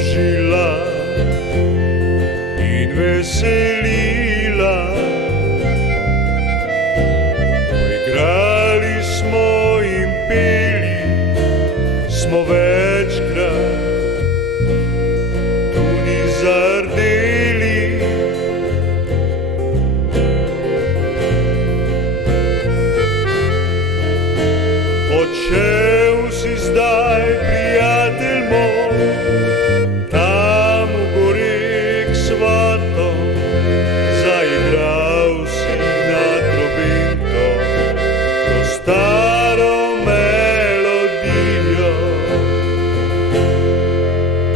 družila in veselila. Igrali smo in peli smo večkrat, tudi zardeli. Odšel si zdaj, prijatelj moj, tam v gori k svatom, zaigral si na trobento to staro melodijo.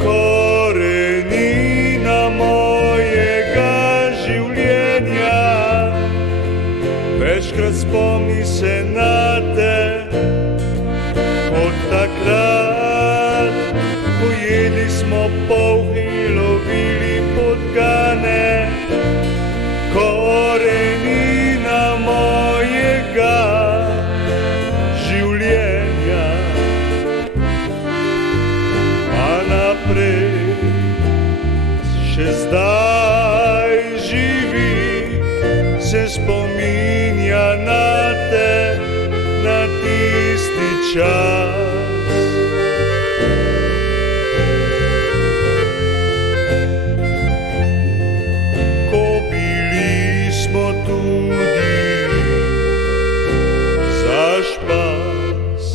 Korenina mojega življenja, večkrat spomni se na te. Od takrat, ko jedli smo polh in lovili podgane, korenina mojega življenja. Pa naprej še zdaj živi, se spominja na te, na tisti čas. Ko bili smo tudi za špas.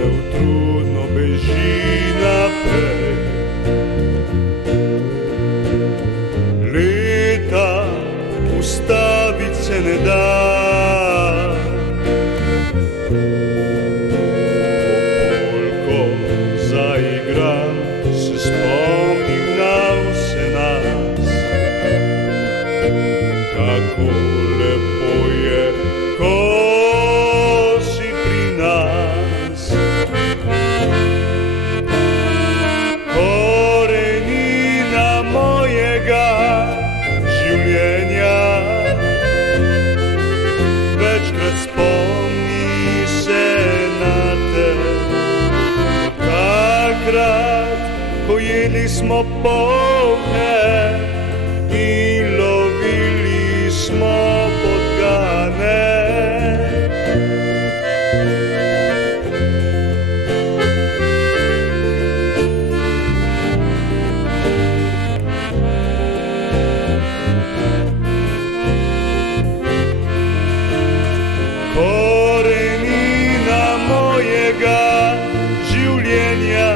Neutrudno beži naprej, leta ustavit se ne da. Ko polko zaigram, se spomnim na vse nas, kako lepo je, ko si pri nas. Korenina mojega življenja, večkrat spomni se na te. Takrat, ko jedli smo polhe in lovili smo podgane. Korenina mojega življenja,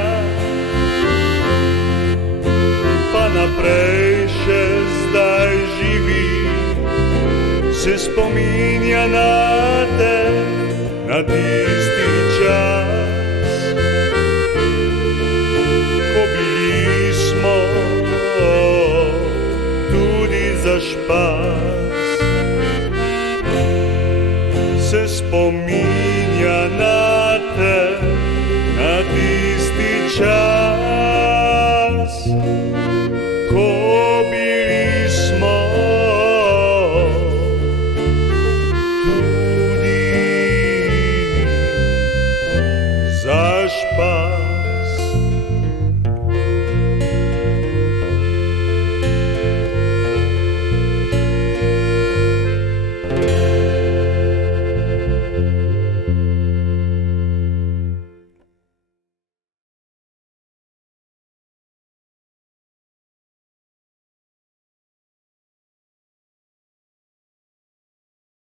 pa naprej še zdaj živi, se spominja na te, na tisti čas. Ko bili smo tudi za špas, se spominja na te, na tisti čas.